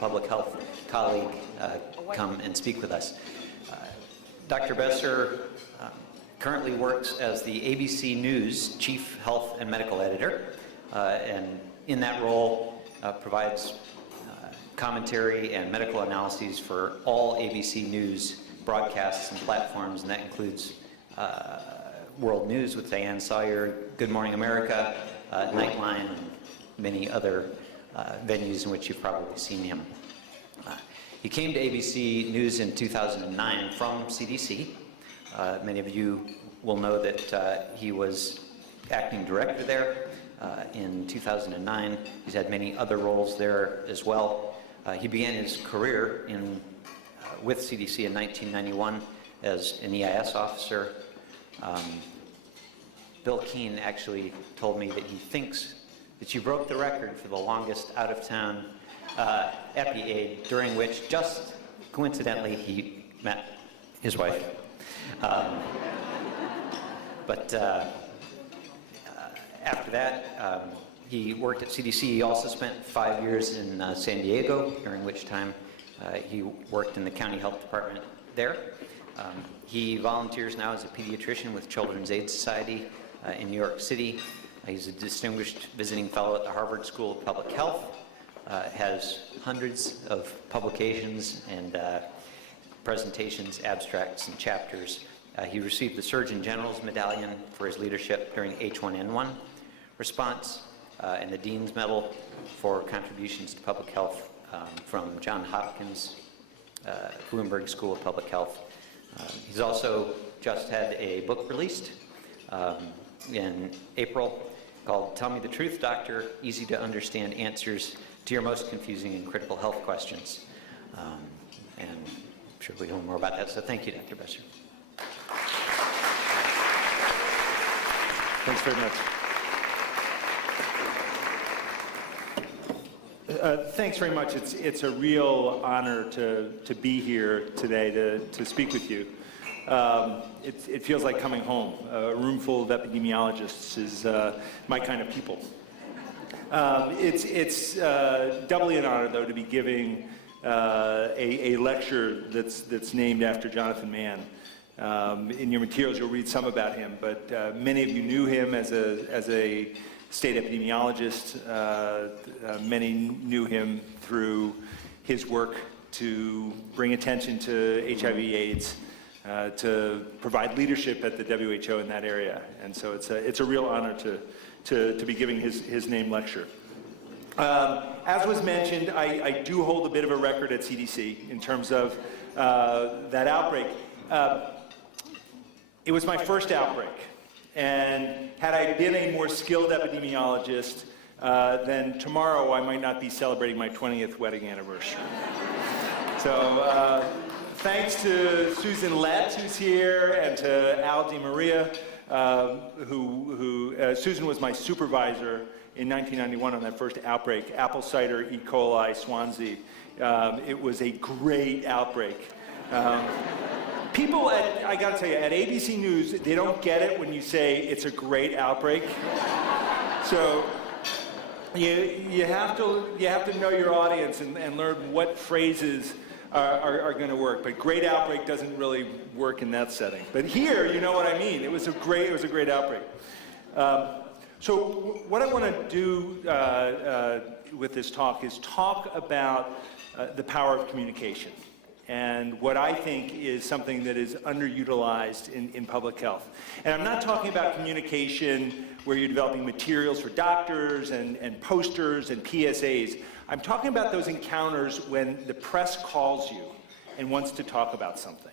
public health colleague come and speak with us. Dr. Besser currently works as the ABC News Chief Health and Medical Editor, and in that role provides commentary and medical analyses for all ABC News broadcasts and platforms, and that includes World News with Diane Sawyer, Good Morning America, Nightline, and many other venues in which you've probably seen him. He came to ABC News in 2009 from CDC. Many of you will know that he was acting director there in 2009. He's had many other roles there as well. He began his career with CDC in 1991 as an EIS officer. Bill Keene actually told me that he thinks that you broke the record for the longest out-of-town epi-aid, during which, just coincidentally, he met his wife. But after that, he worked at CDC. He also spent 5 years in San Diego, during which time he worked in the county health department there. He volunteers now as a pediatrician with Children's Aid Society in New York City. He's a distinguished visiting fellow at the Harvard School of Public Health, has hundreds of publications and presentations, abstracts, and chapters. He received the Surgeon General's Medallion for his leadership during H1N1 response, and the Dean's Medal for contributions to public health from Johns Hopkins Bloomberg School of Public Health. He's also just had a book released in April called Tell Me the Truth, Doctor, Easy to Understand Answers to Your Most Confusing and Critical Health Questions. And I'm sure we'll know more about that, so thank you, Dr. Besser. Thanks very much. Thanks very much. It's a real honor to be here today to speak with you. It feels like coming home. A room full of epidemiologists is my kind of people. It's doubly an honor, though, to be giving a lecture that's named after Jonathan Mann. In your materials, you'll read some about him, but many of you knew him as a state epidemiologist. Many knew him through his work to bring attention to HIV/AIDS, to provide leadership at the WHO in that area, and so it's a real honor to be giving his name lecture. As was mentioned, I do hold a bit of a record at CDC in terms of that outbreak. It was my first outbreak, and had I been a more skilled epidemiologist, then tomorrow I might not be celebrating my 20th wedding anniversary. So thanks to Susan Lett, who's here, and to Al DiMaria, Susan was my supervisor in 1991 on that first outbreak, apple cider, E. coli, Swansea. It was a great outbreak. People I gotta tell you, at ABC News, they don't get it when you say it's a great outbreak. So you have to know your audience and learn what phrases are going to work. But great outbreak doesn't really work in that setting. But here, you know what I mean. It was a great outbreak. So what I want to do with this talk is talk about the power of communication, and what I think is something that is underutilized in public health. And I'm not talking about communication where you're developing materials for doctors and posters and PSAs. I'm talking about those encounters when the press calls you and wants to talk about something.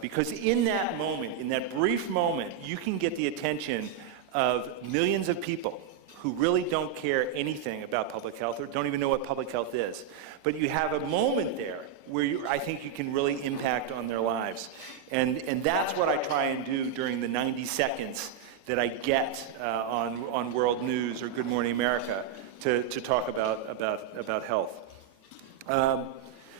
Because in that moment, in that brief moment, you can get the attention of millions of people who really don't care anything about public health or don't even know what public health is. But you have a moment there where I think you can really impact on their lives. And that's what I try and do during the 90 seconds that I get on World News or Good Morning America to talk about health.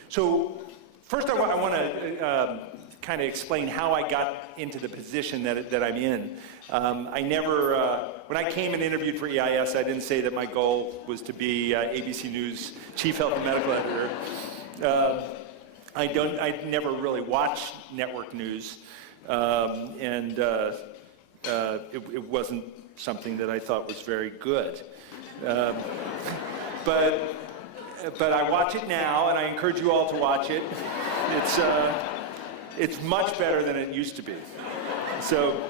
So first I want to kind of explain how I got into the position that I'm in. I never, when I came and interviewed for EIS, I didn't say that my goal was to be ABC News Chief Health and Medical Editor. I never really watched network news, and it wasn't something that I thought was very good. But I watch it now, and I encourage you all to watch it. It's much better than it used to be. So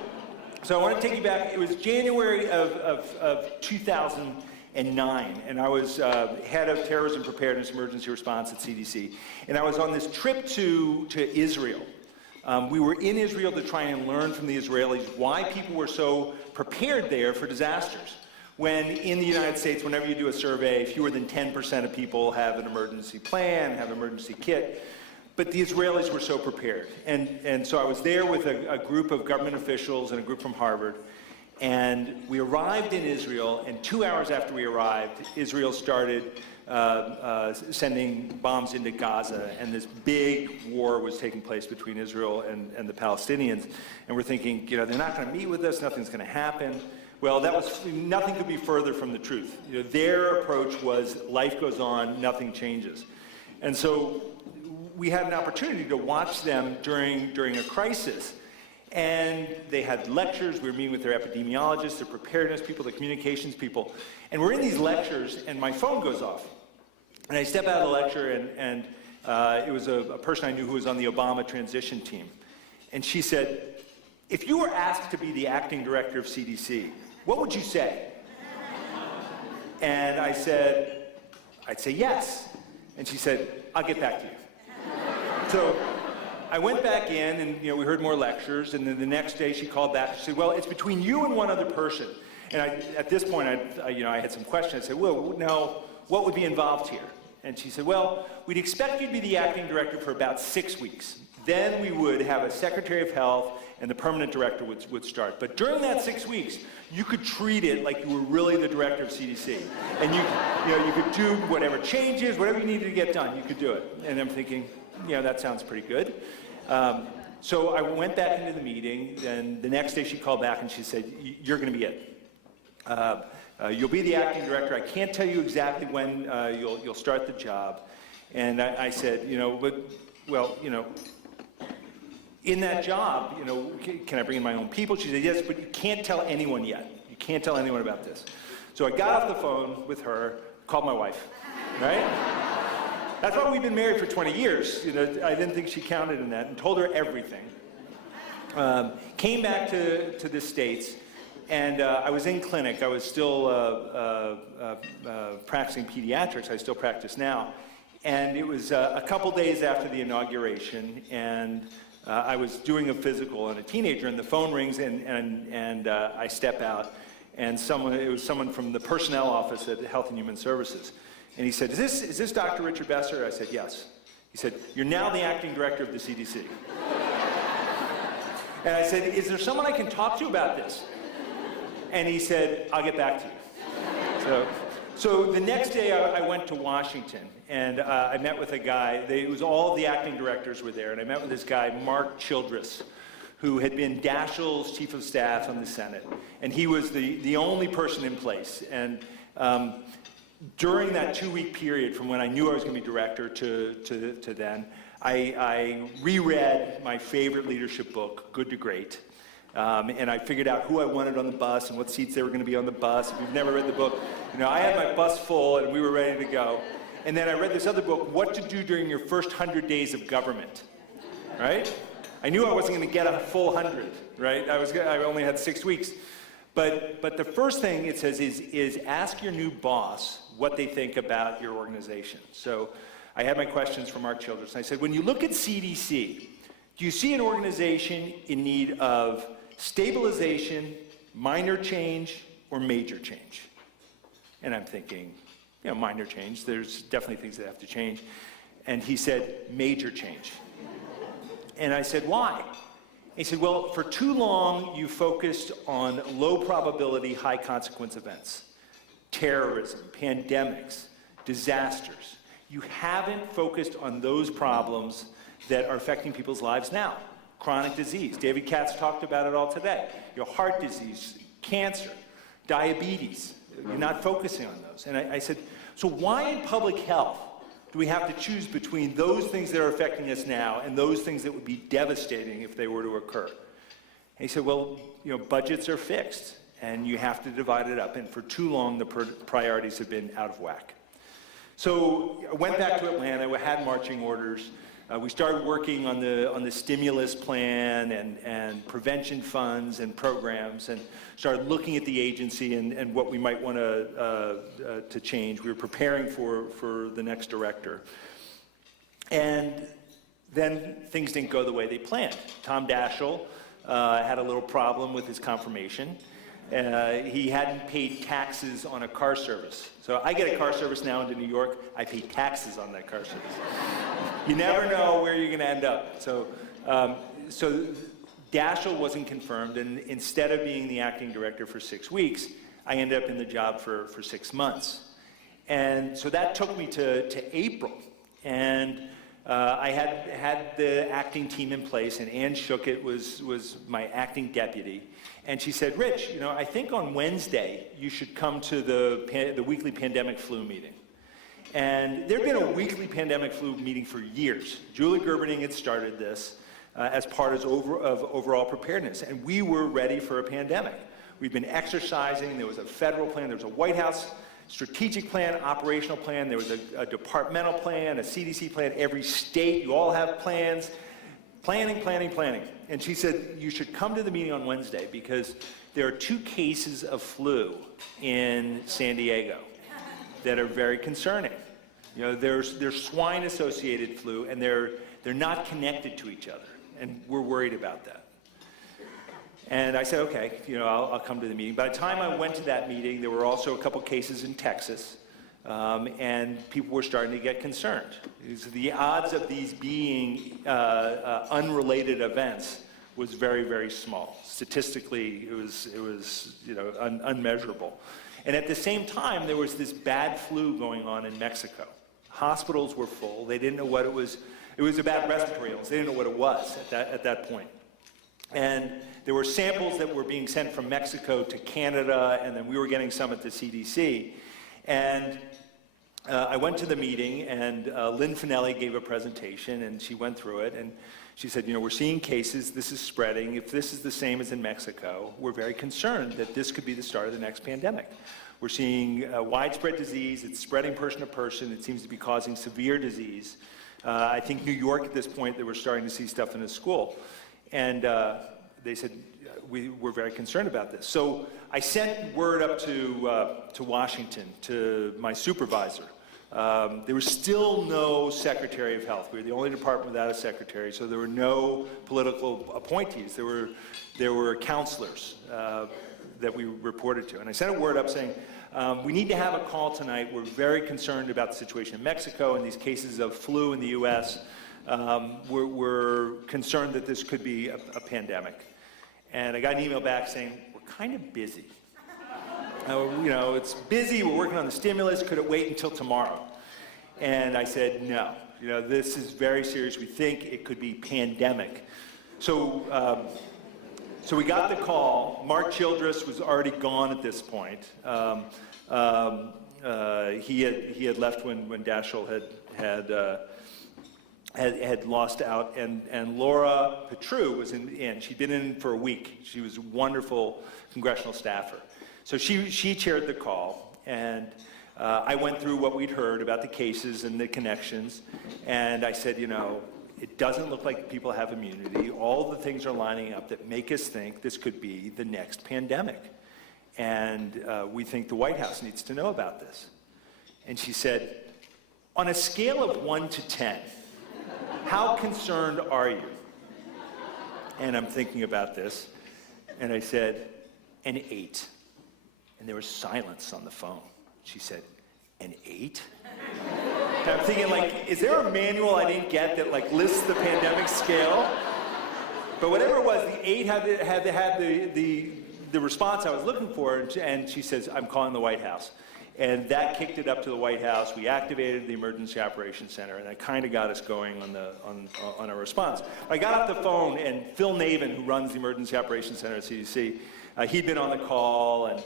I want to take you back. It was January of 2009, and I was head of terrorism preparedness emergency response at CDC. And I was on this trip to Israel. We were in Israel to try and learn from the Israelis why people were so prepared there for disasters. When in the United States, whenever you do a survey, fewer than 10% of people have an emergency plan, have an emergency kit. But the Israelis were so prepared. And so I was there with a group of government officials and a group from Harvard. And we arrived in Israel, and 2 hours after we arrived, Israel started sending bombs into Gaza, and this big war was taking place between Israel and the Palestinians. And we're thinking, they're not going to meet with us, nothing's going to happen. Well, nothing could be further from the truth. Their approach was life goes on, nothing changes. And so we had an opportunity to watch them during a crisis. And they had lectures. We were meeting with their epidemiologists, their preparedness people, the communications people. And we're in these lectures, and my phone goes off. And I step out of the lecture, and it was a person I knew who was on the Obama transition team. And she said, if you were asked to be the acting director of CDC, what would you say? And I said, I'd say yes. And she said, I'll get back to you. So I went back in, and we heard more lectures, and then the next day she called back. She said, well, it's between you and one other person. And at this point, I had some questions. I said, well, now, what would be involved here? And she said, well, we'd expect you to be the acting director for about 6 weeks. Then we would have a secretary of health, and the permanent director would start. But during that 6 weeks, you could treat it like you were really the director of CDC. And you could do whatever changes, whatever you needed to get done, you could do it. And I'm thinking, that sounds pretty good. So I went back into the meeting, and the next day she called back and she said, you're going to be it. You'll be the acting director. I can't tell you exactly when you'll start the job. And I said, in that job, can I bring in my own people? She said, yes, but you can't tell anyone yet. You can't tell anyone about this. So I got off the phone with her, called my wife, right? That's why we've been married for 20 years. I didn't think she counted in that, and told her everything. Came back to the States, and I was in clinic. I was still practicing pediatrics. I still practice now. And it was a couple days after the inauguration, and I was doing a physical on a teenager, and the phone rings, and I step out, and it was someone from the personnel office at Health and Human Services. And he said, is this Dr. Richard Besser? I said, yes. He said, you're now the acting director of the CDC. And I said, is there someone I can talk to about this? And he said, I'll get back to you. So the next day I went to Washington, and I met with a guy. It was all the acting directors were there, and I met with this guy, Mark Childress, who had been Daschle's chief of staff on the Senate. And he was the only person in place. And during that 2-week period from when I knew I was going to be director to then, I reread my favorite leadership book, Good to Great. And I figured out who I wanted on the bus and what seats they were going to be on the bus. If you've never read the book, I had my bus full and we were ready to go. And then I read this other book, What to Do During Your First 100 Days of Government, right? I knew I wasn't going to get a full 100, right? I only had 6 weeks. But the first thing it says is ask your new boss what they think about your organization. So I had my questions from Mark Childress. And I said, when you look at CDC, do you see an organization in need of stabilization, minor change, or major change? And I'm thinking, minor change. There's definitely things that have to change. And he said, major change. And I said, why? He said, well, for too long, you focused on low probability, high consequence events. Terrorism, pandemics, disasters. You haven't focused on those problems that are affecting people's lives now. chronic disease. David Katz talked about it all today. Heart disease, cancer, diabetes. You're not focusing on those. And I said, so why in public health do we have to choose between those things that are affecting us now and those things that would be devastating if they were to occur? And he said, well, budgets are fixed, and you have to divide it up. And for too long, the priorities have been out of whack. So I went back to Atlanta. We had marching orders. We started working on the stimulus plan and prevention funds and programs, and started looking at the agency and what we might want to change. We were preparing for the next director. And then things didn't go the way they planned. Tom Daschle had a little problem with his confirmation. He hadn't paid taxes on a car service. So I get a car service now into New York. I pay taxes on that car service. You never know where you're going to end up. So Daschle wasn't confirmed, and instead of being the acting director for 6 weeks, I ended up in the job for 6 months. And so that took me to April. And I had the acting team in place, and Ann Schuckett was my acting deputy. And she said, Rich, I think on Wednesday you should come to the weekly pandemic flu meeting. And there had been a weekly pandemic flu meeting for years. Julie Gerberding had started this as part of overall preparedness, and we were ready for a pandemic. We've been exercising. There was a federal plan. There was a White House strategic plan, operational plan. There was a departmental plan, a CDC plan. Every state, you all have plans. Planning. And she said, you should come to the meeting on Wednesday because there are 2 cases of flu in San Diego that are very concerning. There's swine-associated flu, and they're not connected to each other, and we're worried about that. And I said, okay, I'll come to the meeting. By the time I went to that meeting, there were also a couple cases in Texas, and people were starting to get concerned. The odds of these being unrelated events was very, very small. Statistically, it was unmeasurable. And at the same time, there was this bad flu going on in Mexico. Hospitals were full. They didn't know what it was. It was a bad respiratory illness. They didn't know what it was at that point. And there were samples that were being sent from Mexico to Canada, and then we were getting some at the CDC. And I went to the meeting, and Lynn Finelli gave a presentation, and she went through it, and she said, we're seeing cases, this is spreading. If this is the same as in Mexico, we're very concerned that this could be the start of the next pandemic. We're seeing widespread disease, it's spreading person to person, it seems to be causing severe disease. I think New York at this point, they were starting to see stuff in the school. And they said, we're very concerned about this. So I sent word up to Washington, to my supervisor. There was still no Secretary of Health. We were the only department without a secretary, so there were no political appointees. There were counselors that we reported to. And I sent a word up saying, we need to have a call tonight. We're very concerned about the situation in Mexico and these cases of flu in the US. We're concerned that this could be a pandemic. And I got an email back saying, we're kind of busy. It's busy, we're working on the stimulus, could it wait until tomorrow? And I said, no, this is very serious. We think it could be pandemic. So we got the call. Mark Childress was already gone at this point. He had left when Daschle had lost out, and Laura Petru was in. She'd been in for a week. She was a wonderful congressional staffer. So she chaired the call, and I went through what we'd heard about the cases and the connections, and I said, it doesn't look like people have immunity. All the things are lining up that make us think this could be the next pandemic. And we think the White House needs to know about this. And she said, on a scale of 1 to 10, how concerned are you? And I'm thinking about this, and I said, an 8. And there was silence on the phone. She said, an 8? And I'm thinking, is there a manual I didn't get that lists the pandemic scale? But whatever it was, the 8 had the response I was looking for, and she says, I'm calling the White House. And that kicked it up to the White House. We activated the Emergency Operations Center, and that kind of got us going on our response. I got off the phone, and Phil Navin, who runs the Emergency Operations Center at CDC, he'd been on the call, and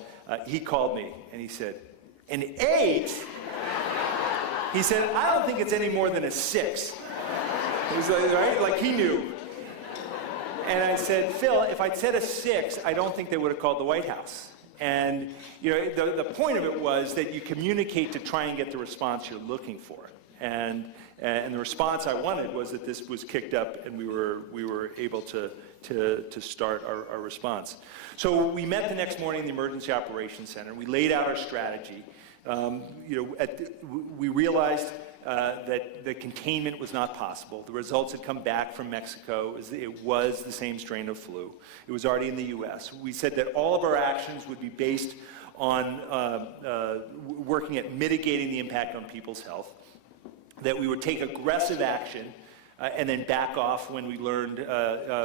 he called me, and he said, "An 8?" He said, "I don't think it's any more than a 6." He was like, right? Like he knew. And I said, "Phil, if I'd said a 6, I don't think they would have called the White House." And the point of it was that you communicate to try and get the response you're looking for. And the response I wanted was that this was kicked up, and we were able to start our response. So we met the next morning in the Emergency Operations Center. We laid out our strategy. We realized that the containment was not possible. The results had come back from Mexico. It was the same strain of flu. It was already in the U.S. We said that all of our actions would be based on working at mitigating the impact on people's health, that we would take aggressive action and then back off when we learned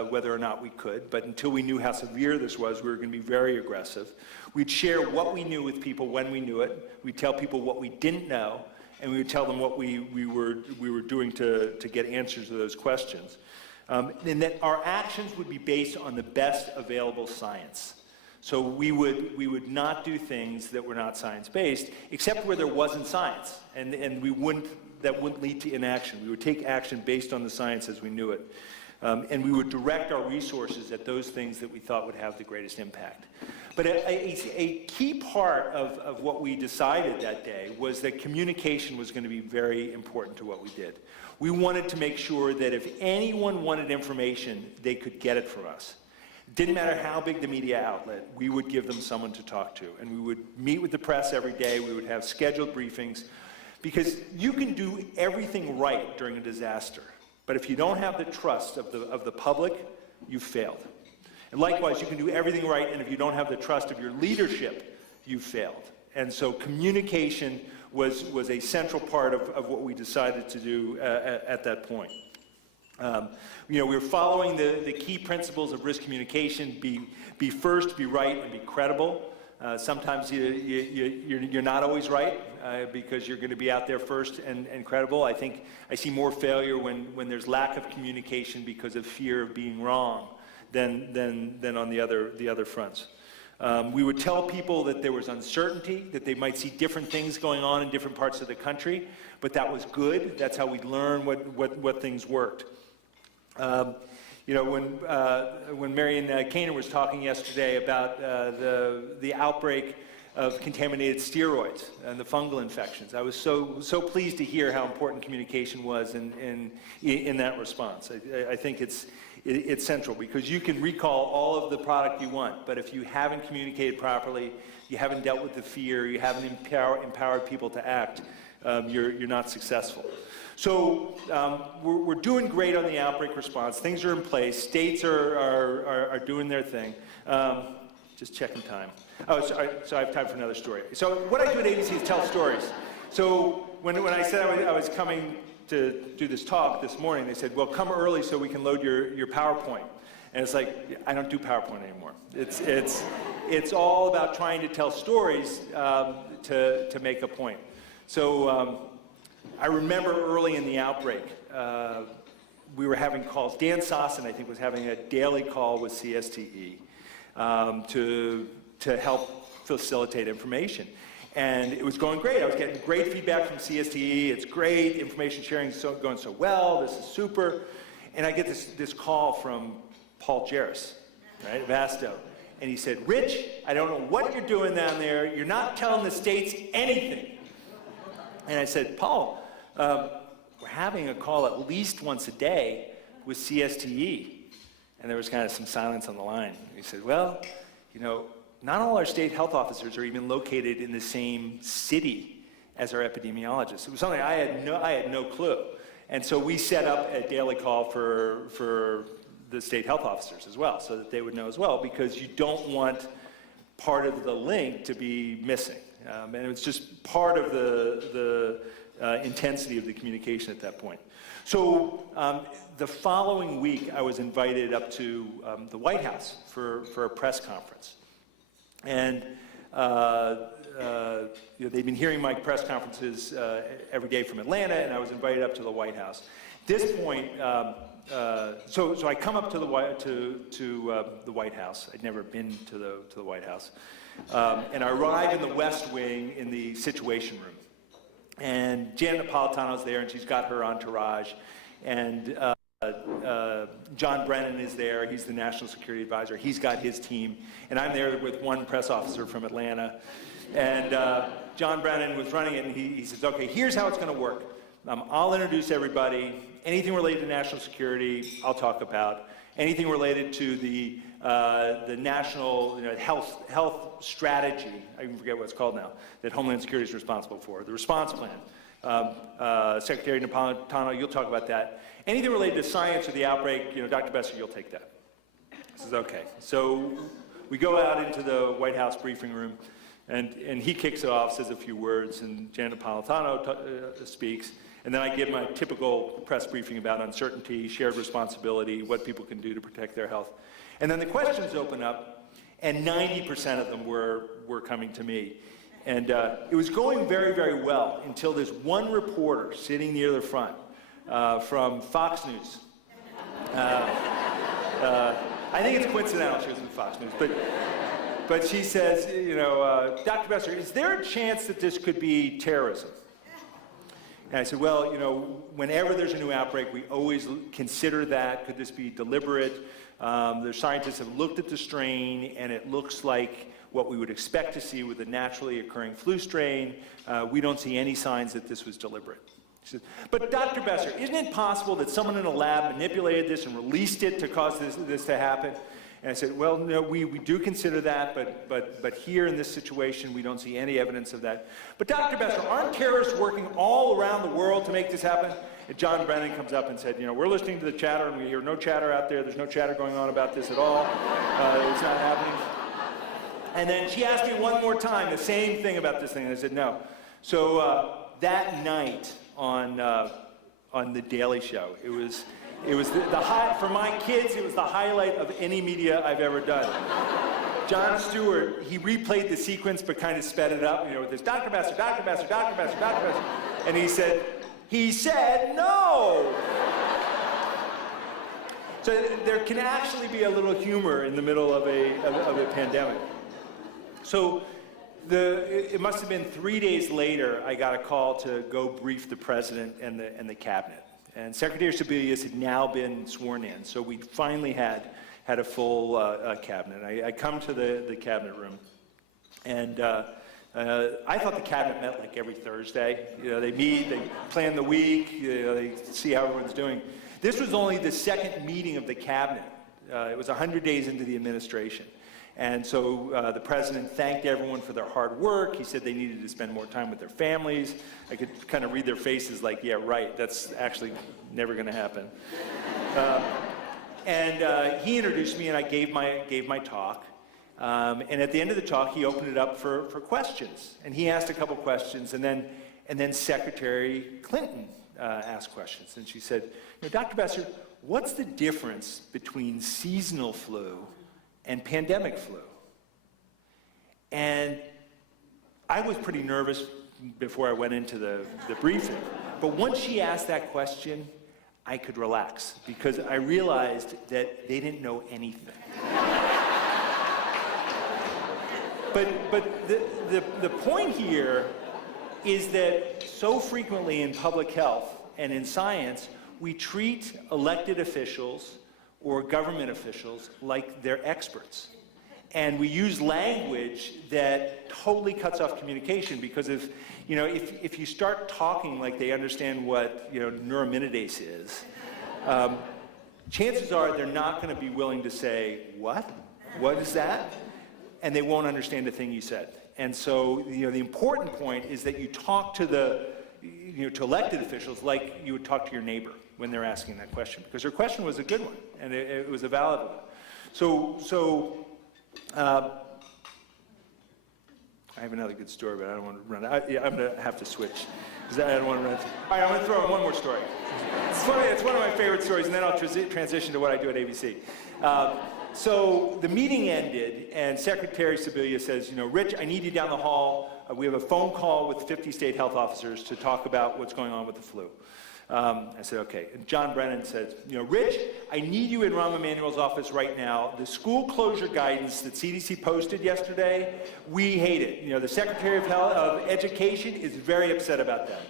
whether or not we could. But until we knew how severe this was, we were going to be very aggressive. We'd share what we knew with people when we knew it. We'd tell people what we didn't know, and we would tell them what we were doing to get answers to those questions. And that our actions would be based on the best available science. So we would not do things that were not science-based, except where there wasn't science, and that wouldn't lead to inaction. We would take action based on the science as we knew it. And we would direct our resources at those things that we thought would have the greatest impact. But a key part of what we decided that day was that communication was going to be very important to what we did. We wanted to make sure that if anyone wanted information, they could get it from us. It didn't matter how big the media outlet, we would give them someone to talk to. And we would meet with the press every day. We would have scheduled briefings. Because you can do everything right during a disaster, but if you don't have the trust of the public, you've failed. And likewise, you can do everything right, and if you don't have the trust of your leadership, you've failed. And so communication was a central part of what we decided to do at that point. We were following the key principles of risk communication: be first, be right, and be credible. Sometimes you're not always right because you're going to be out there first and credible. I think I see more failure when there's lack of communication because of fear of being wrong than on the other fronts. We would tell people that there was uncertainty, that they might see different things going on in different parts of the country, but that was good. That's how we'd learn what things worked. When Marion Kaner was talking yesterday about the outbreak of contaminated steroids and the fungal infections, I was so pleased to hear how important communication was in that response. I think it's central, because you can recall all of the product you want, but if you haven't communicated properly, you haven't dealt with the fear, you haven't empowered people to act, you're not successful. So we're doing great on the outbreak response. Things are in place. States are doing their thing. Just checking time. Oh, so I have time for another story. So what I do at ABC is tell stories. So when I said I was coming to do this talk this morning, they said, "Well, come early so we can load your PowerPoint." And it's like, I don't do PowerPoint anymore. It's all about trying to tell stories to make a point. So I remember early in the outbreak, we were having calls. Dan Sossin, I think, was having a daily call with CSTE to help facilitate information. And it was going great. I was getting great feedback from CSTE. It's great. Information sharing is going so well. This is super. And I get this call from Paul Jarris, right, Vasto. And he said, "Rich, I don't know what you're doing down there. You're not telling the states anything." And I said, "Paul, we're having a call at least once a day with CSTE." And there was kind of some silence on the line. And he said, "Well, not all our state health officers are even located in the same city as our epidemiologists." It was something I had no clue. And so we set up a daily call for the state health officers as well, so that they would know as well, because you don't want part of the link to be missing. And it was just part of the intensity of the communication at that point. So the following week, I was invited up to the White House for a press conference. And they'd been hearing my press conferences every day from Atlanta, and I was invited up to the White House. At this point, so I come up to the White House. I'd never been to the White House, and I arrive in the West Wing in the Situation Room, and Janet Napolitano's there, and she's got her entourage, and John Brennan is there. He's the National Security Advisor. He's got his team, and I'm there with one press officer from Atlanta, and John Brennan was running it, and he says, okay, here's how it's going to work. I'll introduce everybody. Anything related to national security, I'll talk about. Anything related to the national health strategy, I even forget what it's called now, that Homeland Security is responsible for, the response plan. Secretary Napolitano, you'll talk about that. Anything related to science or the outbreak, Dr. Besser, you'll take that. This is okay. So we go out into the White House briefing room, and he kicks it off, says a few words, and Janet Napolitano speaks. And then I give my typical press briefing about uncertainty, shared responsibility, what people can do to protect their health. And then the questions open up, and 90% of them were coming to me. And it was going very, very well until this one reporter sitting near the front from Fox News. I think it's coincidental she was in Fox News, but she says, Dr. Besser, is there a chance that this could be terrorism? And I said, well, whenever there's a new outbreak, we always consider that. Could this be deliberate? The scientists have looked at the strain, and it looks like what we would expect to see with a naturally occurring flu strain. We don't see any signs that this was deliberate. She said, but Dr. Besser, isn't it possible that someone in a lab manipulated this and released it to cause this to happen? And I said, well, no, we do consider that, but here in this situation, we don't see any evidence of that. But Dr. Besser, aren't terrorists working all around the world to make this happen? And John Brennan comes up and said, we're listening to the chatter, and we hear no chatter out there. There's no chatter going on about this at all. It's not happening. And then she asked me one more time the same thing about this thing, and I said, no. So that night on The Daily Show, it was for my kids, it was the highlight of any media I've ever done. Jon Stewart, he replayed the sequence but kind of sped it up, with this Dr. Besser, Dr. Besser, Dr. Besser, Dr. Besser. And he said no. So there can actually be a little humor in the middle of a pandemic. So it must have been 3 days later, I got a call to go brief the president and the cabinet. And Secretary Sebelius had now been sworn in, so we finally had a full cabinet. I come to the cabinet room, and I thought the cabinet met like every Thursday. They meet, they plan the week, they see how everyone's doing. This was only the second meeting of the cabinet. It was 100 days into the administration. And so the president thanked everyone for their hard work. He said they needed to spend more time with their families. I could kind of read their faces like, yeah, right, that's actually never going to happen. And he introduced me, and I gave my talk. And at the end of the talk, he opened it up for questions. And he asked a couple questions, and then Secretary Clinton asked questions. And she said, Dr. Besser, what's the difference between seasonal flu and pandemic flu? And I was pretty nervous before I went into the briefing. But once she asked that question, I could relax, because I realized that they didn't know anything. But the point here is that so frequently in public health and in science, we treat elected officials or government officials like they're experts. And we use language that totally cuts off communication, because if you start talking like they understand what neuraminidase is, chances are they're not going to be willing to say, what? What is that? And they won't understand a thing you said. And so the important point is that you talk to to elected officials like you would talk to your neighbor when they're asking that question, because her question was a good one, and it was a valid one. So I have another good story, but I don't want to run it. I'm going to have to switch, because I don't want to run it. All right, I'm going to throw in one more story. It's one of my favorite stories, and then I'll transition to what I do at ABC. So the meeting ended, and Secretary Sebelius says, Rich, I need you down the hall. We have a phone call with 50 state health officers to talk about what's going on with the flu. I said, okay. And John Brennan said, Rich, I need you in Rahm Emanuel's office right now. The school closure guidance that CDC posted yesterday, we hate it. The Secretary of Education is very upset about that.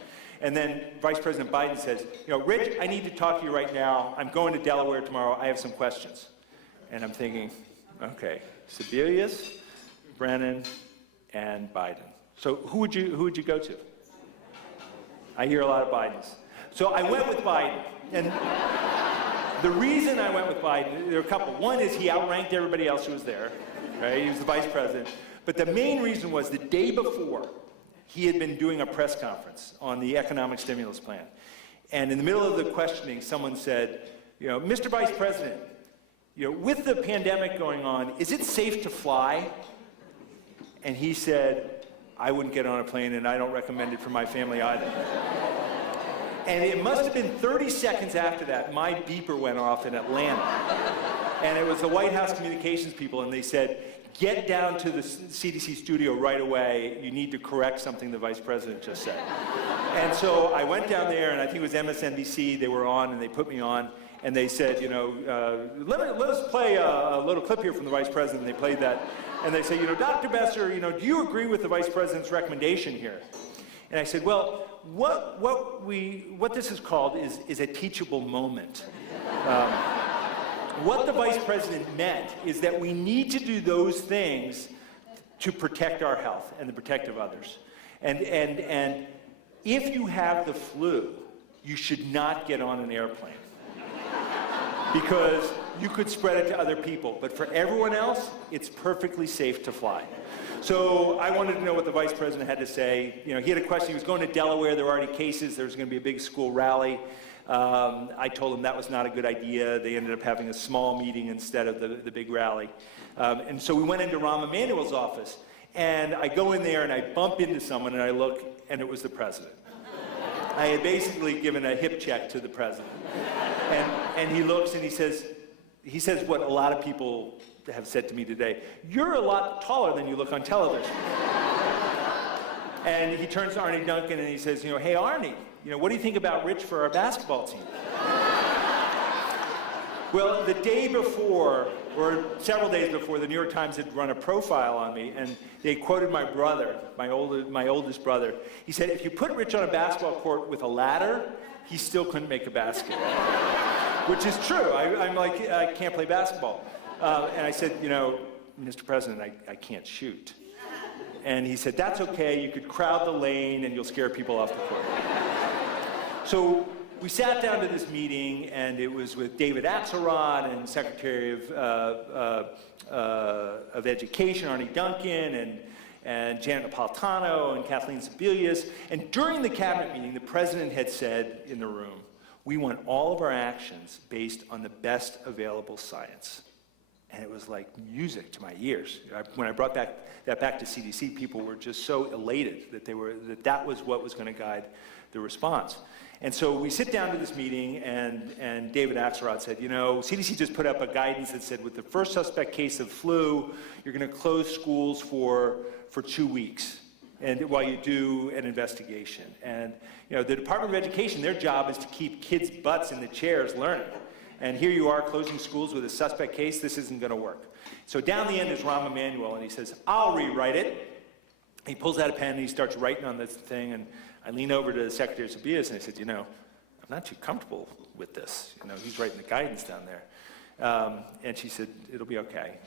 And then Vice President Biden says, Rich, I need to talk to you right now. I'm going to Delaware tomorrow. I have some questions. And I'm thinking, okay, Sebelius, Brennan, and Biden. So who would you go to? I hear a lot of Bidens. So I went with Biden. And the reason I went with Biden, there are a couple. One is he outranked everybody else who was there, right? He was the vice president. But the main reason was the day before, he had been doing a press conference on the economic stimulus plan. And in the middle of the questioning, someone said, Mr. Vice President, with the pandemic going on, is it safe to fly? And he said, I wouldn't get on a plane, and I don't recommend it for my family either. And it must have been 30 seconds after that, my beeper went off in Atlanta. And it was the White House communications people, and they said, get down to the CDC studio right away. You need to correct something the vice president just said. And so I went down there, and I think it was MSNBC, they were on, and they put me on, and they said, let us play a little clip here from the vice president. And they played that, and they said, Dr. Besser, do you agree with the vice president's recommendation here? And I said, well, what this is called is a teachable moment. What the vice president meant is that we need to do those things to protect our health and the protect of others. And if you have the flu, you should not get on an airplane because you could spread it to other people. But for everyone else, it's perfectly safe to fly. So I wanted to know what the vice president had to say. He had a question. He was going to Delaware. There were already cases. There was going to be a big school rally. I told him that was not a good idea. They ended up having a small meeting instead of the big rally. And so we went into Rahm Emanuel's office. And I go in there and I bump into someone and I look, and it was the president. I had basically given a hip check to the president. And he looks and he says what a lot of people have said to me today, you're a lot taller than you look on television. And he turns to Arnie Duncan and he says, hey Arnie, what do you think about Rich for our basketball team? Well, the day before, or several days before, the New York Times had run a profile on me, and they quoted my brother, my oldest brother. He said, if you put Rich on a basketball court with a ladder, he still couldn't make a basket. Which is true. I'm like, I can't play basketball. And I said, Mr. President, I can't shoot. And he said, that's okay. You could crowd the lane and you'll scare people off the court. So we sat down to this meeting, and it was with David Axelrod and Secretary of Education, Arnie Duncan, and Janet Napolitano and Kathleen Sebelius. And during the cabinet meeting, the president had said in the room, we want all of our actions based on the best available science. And it was like music to my ears. When I brought that back to CDC, people were just so elated that was what was going to guide the response. And so we sit down to this meeting, and David Axelrod said, CDC just put up a guidance that said with the first suspect case of flu, you're going to close schools for 2 weeks, and while you do an investigation. And the Department of Education, their job is to keep kids' butts in the chairs learning. And here you are closing schools with a suspect case. This isn't going to work. So down the end is Rahm Emanuel, and he says, I'll rewrite it. He pulls out a pen and he starts writing on this thing, and I lean over to Secretary Sebelius and I said, I'm not too comfortable with this. He's writing the guidance down there. And she said, it'll be okay.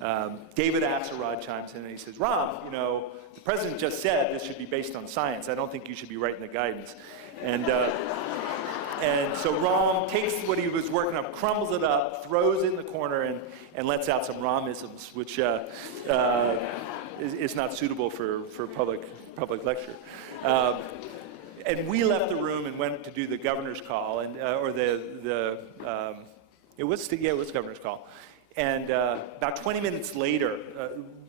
And David Axelrod chimes in and he says, Rahm, the president just said this should be based on science. I don't think you should be writing the guidance. And so Rahm takes what he was working up, crumbles it up, throws it in the corner, and lets out some Rahmisms, which is not suitable for public lecture. And we left the room and went to do the governor's call, it was governor's call. And about 20 minutes later,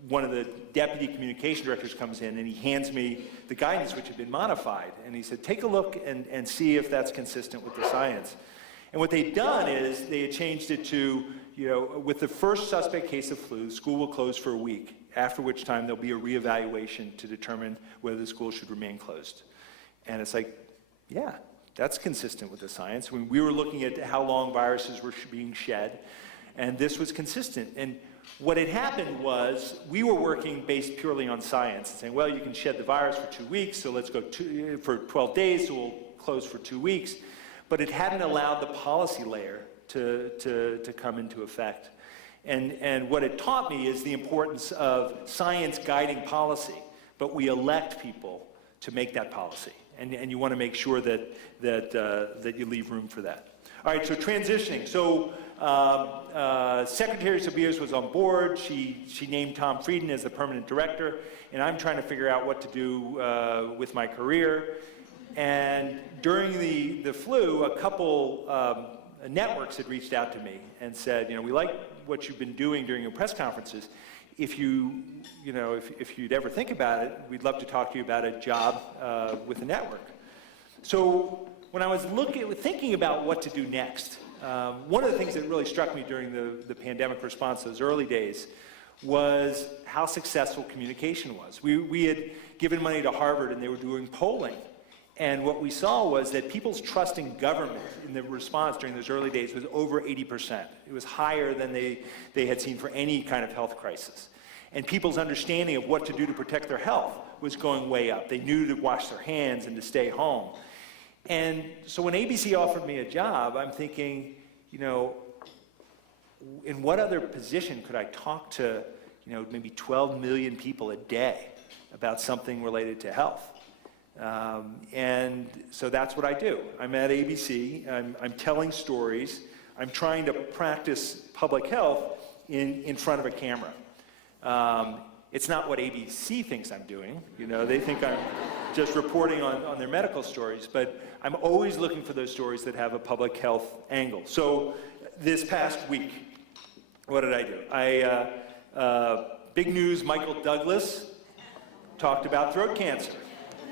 one of the deputy communication directors comes in and he hands me the guidance which had been modified. And he said, take a look and see if that's consistent with the science. And what they'd done is they had changed it to, with the first suspect case of flu, the school will close for a week, after which time there'll be a reevaluation to determine whether the school should remain closed. And it's like, yeah, that's consistent with the science. When we were looking at how long viruses were being shed, and this was consistent. And what had happened was we were working based purely on science, saying, well, you can shed the virus for 2 weeks, so let's go for 12 days, so we'll close for 2 weeks. But it hadn't allowed the policy layer to come into effect. And what it taught me is the importance of science guiding policy, but we elect people to make that policy. And you want to make sure that you leave room for that. All right, so transitioning. So Secretary Tobias was on board. She named Tom Frieden as the permanent director, and I'm trying to figure out what to do with my career. And during the flu, a couple networks had reached out to me and said, we like what you've been doing during your press conferences. If you'd ever think about it, we'd love to talk to you about a job with a network. So when I was thinking about what to do next, one of the things that really struck me during the pandemic response, those early days, was how successful communication was. We had given money to Harvard and they were doing polling. And what we saw was that people's trust in government in the response during those early days was over 80%. It was higher than they had seen for any kind of health crisis. And people's understanding of what to do to protect their health was going way up. They knew to wash their hands and to stay home. And so when ABC offered me a job, I'm thinking, in what other position could I talk to, maybe 12 million people a day about something related to health? And so that's what I do. I'm at ABC, I'm telling stories, I'm trying to practice public health in front of a camera. It's not what ABC thinks I'm doing. They think I'm just reporting on their medical stories, but I'm always looking for those stories that have a public health angle. So this past week, what did I do? Big news, Michael Douglas talked about throat cancer,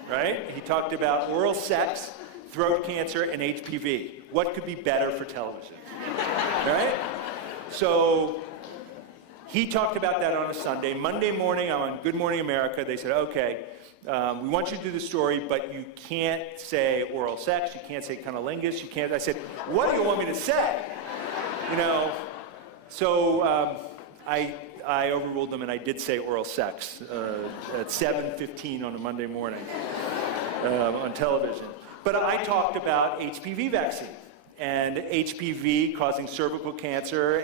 right? He talked about oral sex, throat cancer, and HPV. What could be better for television, right? So he talked about that on a Sunday. Monday morning, I'm on Good Morning America. They said, okay, we want you to do the story, but you can't say oral sex, you can't say cunnilingus, you can't. I said, what do you want me to say? So I overruled them, and I did say oral sex at 7:15 on a Monday morning on television. But I talked about HPV vaccine and HPV causing cervical cancer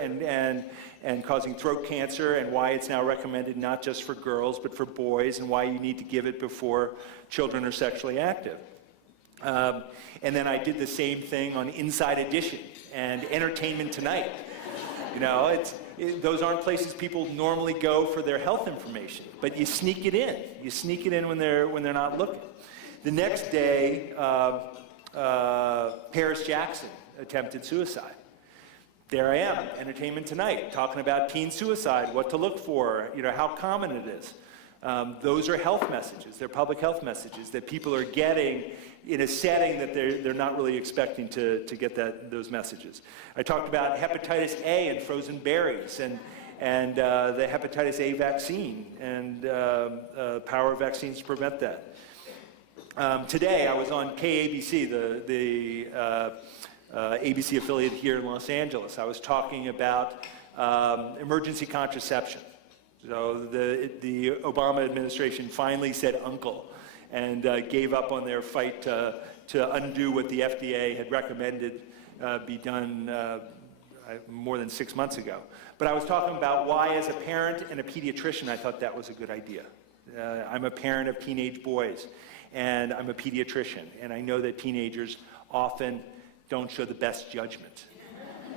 and causing throat cancer, and why it's now recommended not just for girls but for boys, and why you need to give it before children are sexually active. And then I did the same thing on Inside Edition and Entertainment Tonight. Those aren't places people normally go for their health information, but you sneak it in. You sneak it in when they're not looking. The next day, Paris Jackson attempted suicide. There I am, Entertainment Tonight, talking about teen suicide, what to look for, how common it is. Those are health messages. They're public health messages that people are getting in a setting that they're not really expecting to get those messages. I talked about hepatitis A and frozen berries and the hepatitis A vaccine and power of vaccines to prevent that. Today I was on KABC, the ABC affiliate here in Los Angeles. I was talking about emergency contraception. So the Obama administration finally said uncle and gave up on their fight to undo what the FDA had recommended be done more than 6 months ago. But I was talking about why, as a parent and a pediatrician, I thought that was a good idea. I'm a parent of teenage boys, and I'm a pediatrician, and I know that teenagers often don't show the best judgment.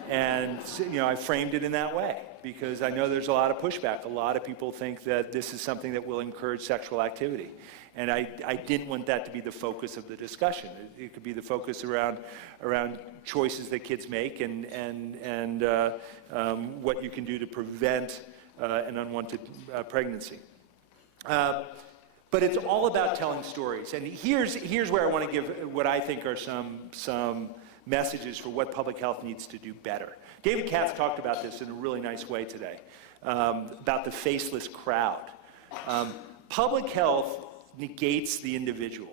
And I framed it in that way because I know there's a lot of pushback. A lot of people think that this is something that will encourage sexual activity. And I didn't want that to be the focus of the discussion. It could be the focus around choices that kids make and what you can do to prevent an unwanted pregnancy. But it's all about telling stories. And here's where I want to give what I think are some messages for what public health needs to do better. David Katz talked about this in a really nice way today, about the faceless crowd. Public health negates the individual.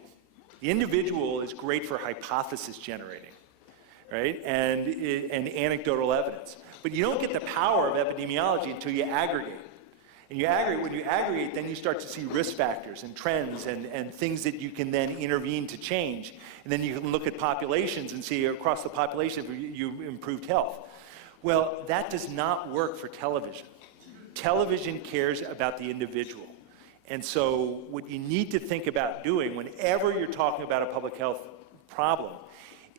The individual is great for hypothesis generating, right? And anecdotal evidence. But you don't get the power of epidemiology until you aggregate. And when you aggregate, then you start to see risk factors and trends and things that you can then intervene to change. And then you can look at populations and see across the population if you improved health. Well, that does not work for television. Television cares about the individual. And so what you need to think about doing whenever you're talking about a public health problem,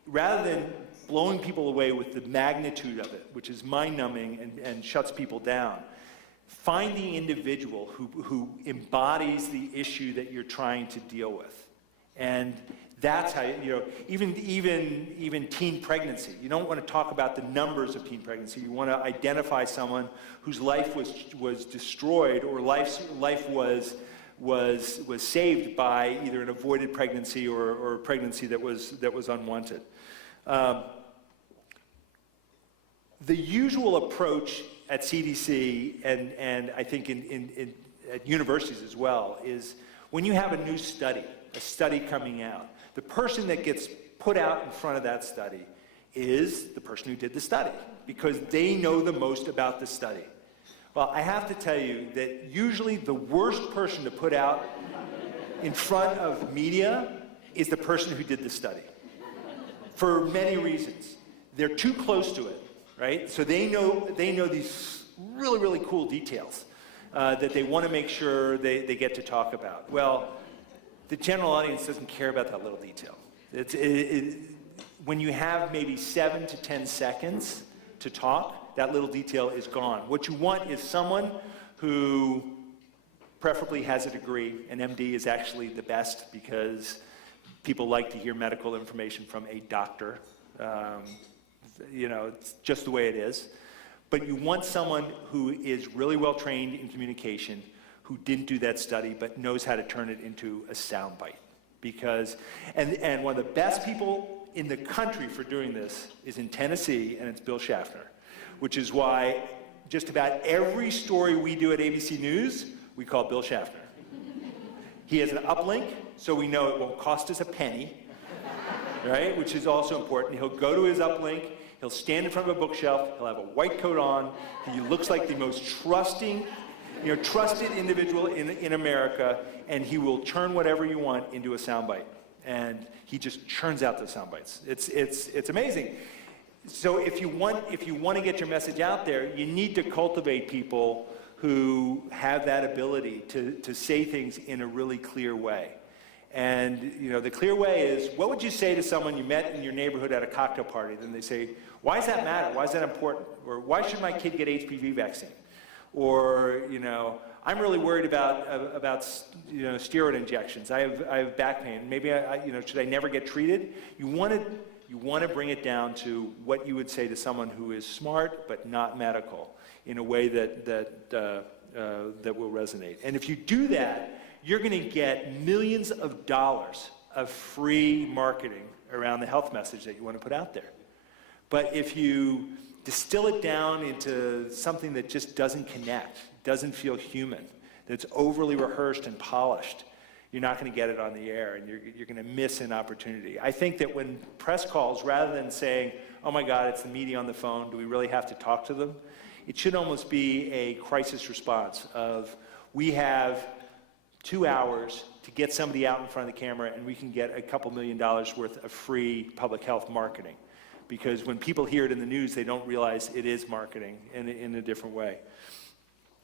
rather than blowing people away with the magnitude of it, which is mind-numbing and shuts people down, find the individual who embodies the issue that you're trying to deal with. And that's how, even teen pregnancy. You don't want to talk about the numbers of teen pregnancy. You want to identify someone whose life was destroyed or life was saved by either an avoided pregnancy or a pregnancy that was unwanted. The usual approach at CDC and I think at universities as well is when you have a new study, a study coming out, the person that gets put out in front of that study is the person who did the study because they know the most about the study. Well, I have to tell you that usually the worst person to put out in front of media is the person who did the study for many reasons. They're too close to it, right? So they know these really, really cool details that they want to make sure they get to talk about. Well, the general audience doesn't care about that little detail. When you have maybe 7 to 10 seconds to talk, that little detail is gone. What you want is someone who preferably has a degree. An MD is actually the best because people like to hear medical information from a doctor. It's just the way it is. But you want someone who is really well trained in communication, who didn't do that study but knows how to turn it into a soundbite. Because, and one of the best people in the country for doing this is in Tennessee, and it's Bill Schaffner, which is why just about every story we do at ABC News, we call Bill Schaffner. He has an uplink, so we know it won't cost us a penny, right? Which is also important. He'll go to his uplink, he'll stand in front of a bookshelf, he'll have a white coat on, he looks like the most trusted individual in America, and he will turn whatever you want into a soundbite. And he just churns out the sound bites. It's amazing. So if you want to get your message out there, you need to cultivate people who have that ability to say things in a really clear way. And the clear way is, what would you say to someone you met in your neighborhood at a cocktail party? Then they say, why does that matter? Why is that important? Or why should my kid get HPV vaccine? Or I'm really worried about steroid injections. I have back pain. Maybe should I never get treated? You want to bring it down to what you would say to someone who is smart but not medical in a way that will resonate. And if you do that, you're going to get millions of dollars of free marketing around the health message that you want to put out there. But if you distill it down into something that just doesn't connect, doesn't feel human, that's overly rehearsed and polished, you're not going to get it on the air, and you're going to miss an opportunity. I think that when press calls, rather than saying, oh my God, it's the media on the phone, do we really have to talk to them? It should almost be a crisis response of, we have 2 hours to get somebody out in front of the camera, and we can get a couple $1 million worth of free public health marketing. Because when people hear it in the news, they don't realize it is marketing in a different way.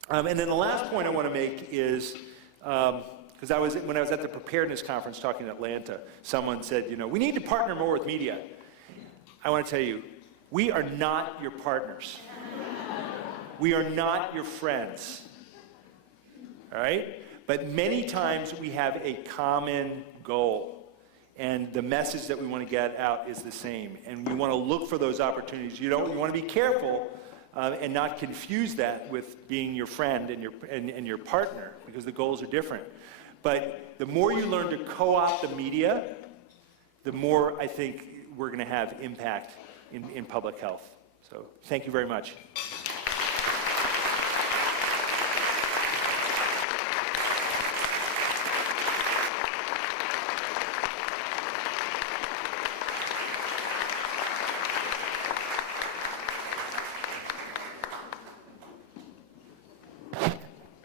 And then the last point I want to make is, because when I was at the preparedness conference talking in Atlanta, someone said, we need to partner more with media. I want to tell you, we are not your partners. We are not your friends. All right? But many times we have a common goal. And the message that we want to get out is the same. And we want to look for those opportunities. You want to be careful and not confuse that with being your friend and your partner, because the goals are different. But the more you learn to co-opt the media, the more I think we're going to have impact in public health. So thank you very much.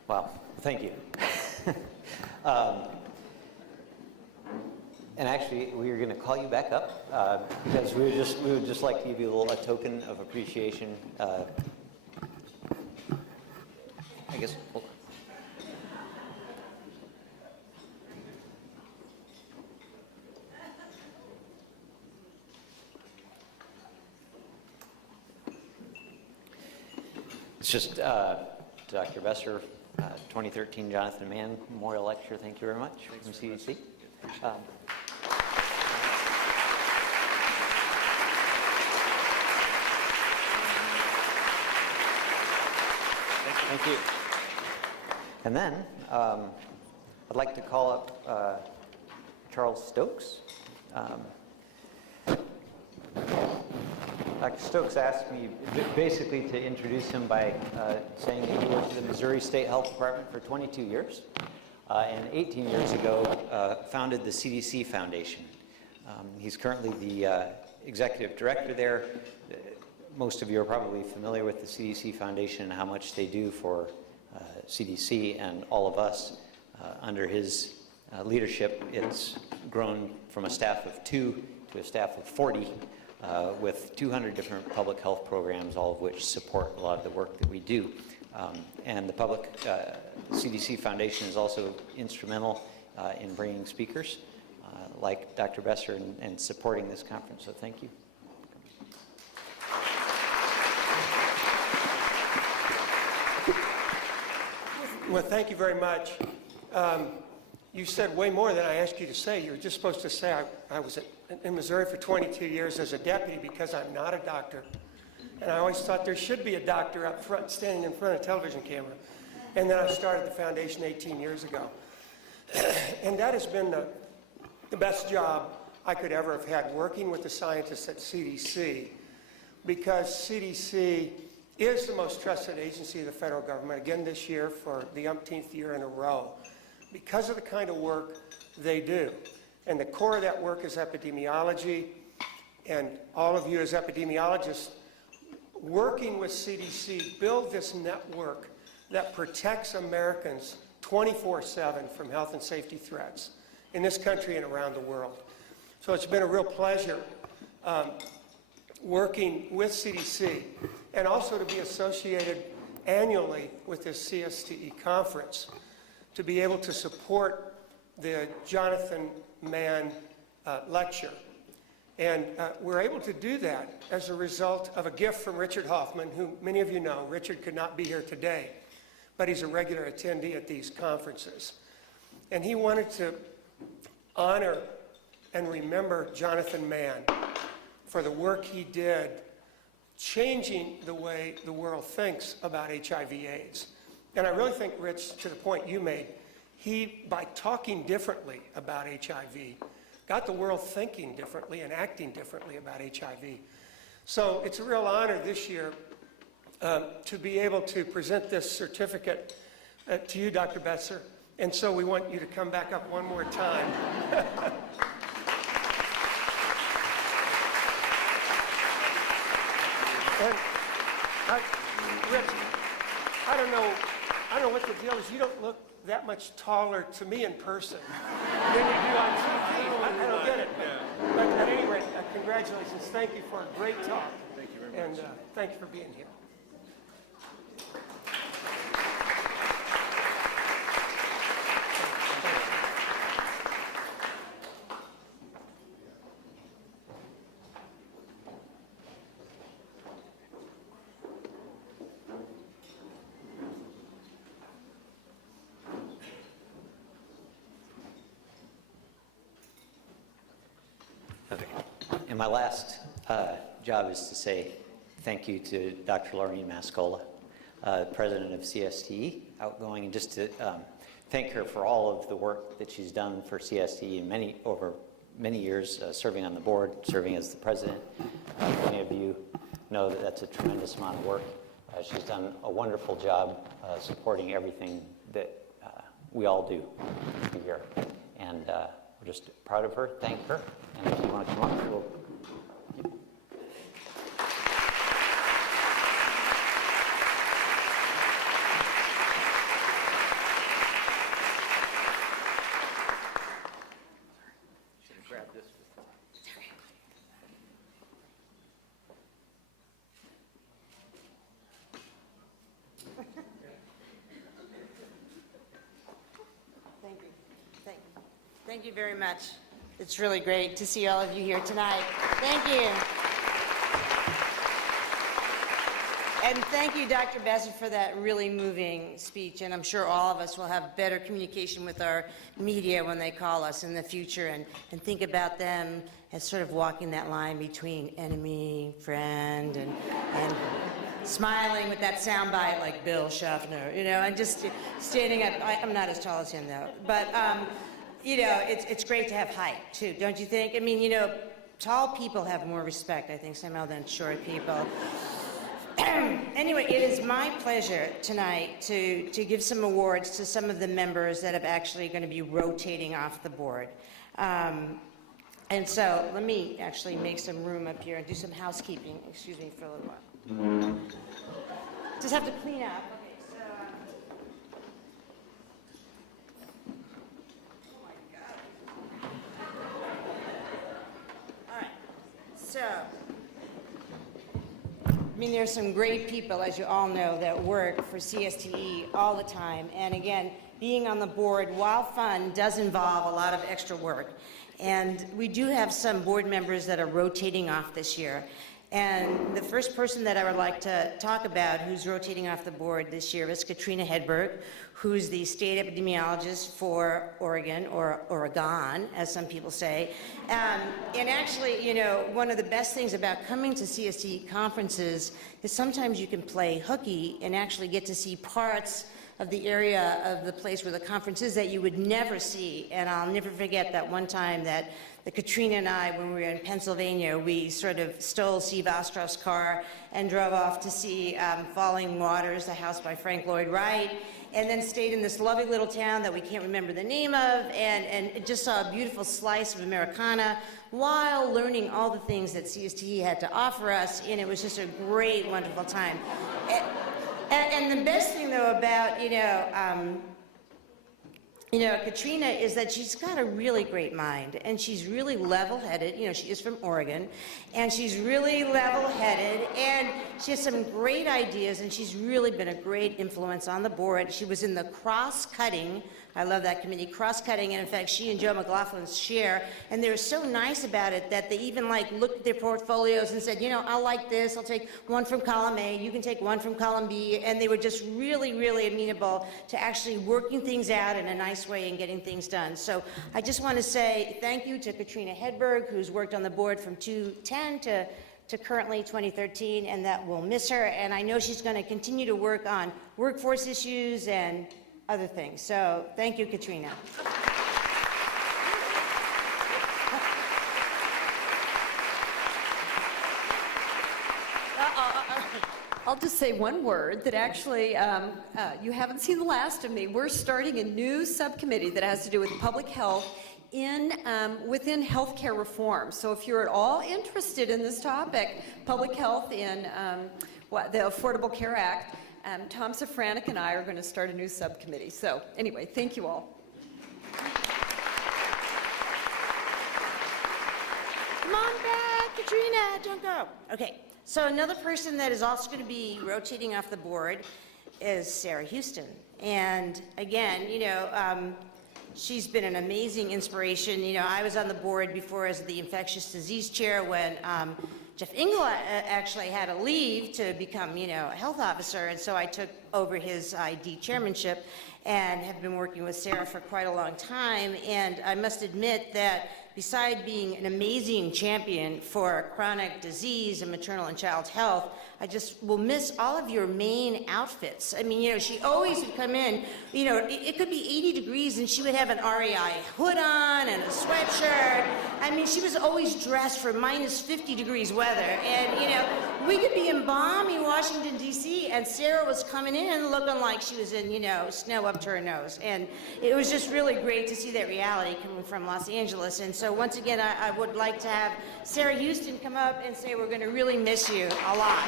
Wow, thank you. And actually, we are going to call you back up because we would just like to give you a token of appreciation. I guess. Hold on. It's just Dr. Besser, 2013 Jonathan Mann Memorial Lecture. Thank you very much from CDC. Thank you. And then I'd like to call up Charles Stokes. Dr. Stokes asked me basically to introduce him by saying that he worked at the Missouri State Health Department for 22 years, and 18 years ago founded the CDC Foundation. He's currently the executive director there. Most of you are probably familiar with the CDC Foundation and how much they do for CDC and all of us. Under his leadership, it's grown from a staff of 2 to a staff of 40, with 200 different public health programs, all of which support a lot of the work that we do. And the CDC Foundation is also instrumental in bringing speakers like Dr. Besser and supporting this conference, so thank you. Well, thank you very much. You said way more than I asked you to say. You were just supposed to say I was in Missouri for 22 years as a deputy because I'm not a doctor. And I always thought there should be a doctor up front, standing in front of a television camera. And then I started the foundation 18 years ago. And that has been the best job I could ever have had, working with the scientists at CDC, because CDC is the most trusted agency of the federal government, again this year for the umpteenth year in a row, because of the kind of work they do. And the core of that work is epidemiology, and all of you as epidemiologists working with CDC build this network that protects Americans 24/7 from health and safety threats in this country and around the world. So it's been a real pleasure working with CDC, and also to be associated annually with this CSTE conference, to be able to support the Jonathan Mann lecture. And we're able to do that as a result of a gift from Richard Hoffman, who many of you know. Richard could not be here today, but he's a regular attendee at these conferences. And he wanted to honor and remember Jonathan Mann for the work he did changing the way the world thinks about HIV/AIDS. And I really think, Rich, to the point you made, he, by talking differently about HIV, got the world thinking differently and acting differently about HIV. So it's a real honor this year to be able to present this certificate to you, Dr. Besser. And so we want you to come back up one more time. And Rich, I don't know what the deal is. You don't look that much taller to me in person than you do on TV. I don't get it. But at any rate, congratulations. Thank you for a great talk. Thank you very much. And thank you for being here. Okay. And my last job is to say thank you to Dr. Laureen Mascola, president of CSTE, outgoing, and just to thank her for all of the work that she's done for CSTE over many years serving on the board, serving as the president. Many of you know that that's a tremendous amount of work. She's done a wonderful job supporting everything that we all do here. And we're just proud of her. Thank her. And if you want to come up, we'll... Thank you very much. It's really great to see all of you here tonight. Thank you. And thank you, Dr. Besser, for that really moving speech. And I'm sure all of us will have better communication with our media when they call us in the future and think about them as sort of walking that line between enemy, friend, and smiling with that soundbite like Bill Schaffner, you know, and just standing up. I'm not as tall as him, though. But, you know, it's great to have height, too, don't you think? I mean, you know, tall people have more respect, I think, somehow, than short people. Anyway, it is my pleasure tonight to give some awards to some of the members that are actually going to be rotating off the board. And so let me actually make some room up here and do some housekeeping, excuse me, for a little while. Just have to clean up. Okay, so... oh my God. All right, so... I mean, there's some great people, as you all know, that work for CSTE all the time. And again, being on the board, while fun, does involve a lot of extra work. And we do have some board members that are rotating off this year. And the first person that I would like to talk about who's rotating off the board this year is Katrina Hedberg, who's the state epidemiologist for Oregon, or Oregon, as some people say. And actually, you know, one of the best things about coming to CSTE conferences is sometimes you can play hooky and actually get to see parts of the area of the place where the conference is that you would never see. And I'll never forget that one time that Katrina and I, when we were in Pennsylvania, we sort of stole Steve Ostroff's car and drove off to see Falling Waters, the house by Frank Lloyd Wright, and then stayed in this lovely little town that we can't remember the name of, and just saw a beautiful slice of Americana while learning all the things that CSTE had to offer us, and it was just a great, wonderful time. And the best thing, though, about, Katrina is that she's got a really great mind, and she's really level-headed. You know, she is from Oregon, and she's really level-headed, and she has some great ideas, and she's really been a great influence on the board. She was in the cross-cutting, I love that committee, cross-cutting, and in fact, she and Joe McLaughlin share, and they were so nice about it that they even looked at their portfolios and said, you know, I'll like this, I'll take one from column A, you can take one from column B, and they were just really, really amenable to actually working things out in a nice way and getting things done. So I just want to say thank you to Katrina Hedberg, who's worked on the board from 2010 to currently 2013, and that we'll miss her. And I know she's going to continue to work on workforce issues and other things. So thank you, Katrina. I'll just say one word that actually you haven't seen the last of me. We're starting a new subcommittee that has to do with public health within healthcare reform. So if you're at all interested in this topic, public health in the Affordable Care Act, Tom Safranek and I are going to start a new subcommittee. So anyway, thank you all. Come on back, Katrina, don't go. Okay, so another person that is also going to be rotating off the board is Sarah Houston. And again, she's been an amazing inspiration. You know, I was on the board before as the infectious disease chair when Jeff Engel actually had to leave to become, a health officer, and so I took over his ID chairmanship and have been working with Sarah for quite a long time. And I must admit that beside being an amazing champion for chronic disease and maternal and child health, I just will miss all of your main outfits. I mean, you know, she always would come in, you know, it could be 80 degrees and she would have an REI hood on and a sweatshirt. I mean, she was always dressed for minus 50 degrees weather. And, you know, we could be in balmy Washington, D.C., and Sarah was coming in looking like she was in, you know, snow up to her nose. And it was just really great to see that reality coming from Los Angeles. And so once again, I would like to have Sarah Houston come up and say we're going to really miss you a lot.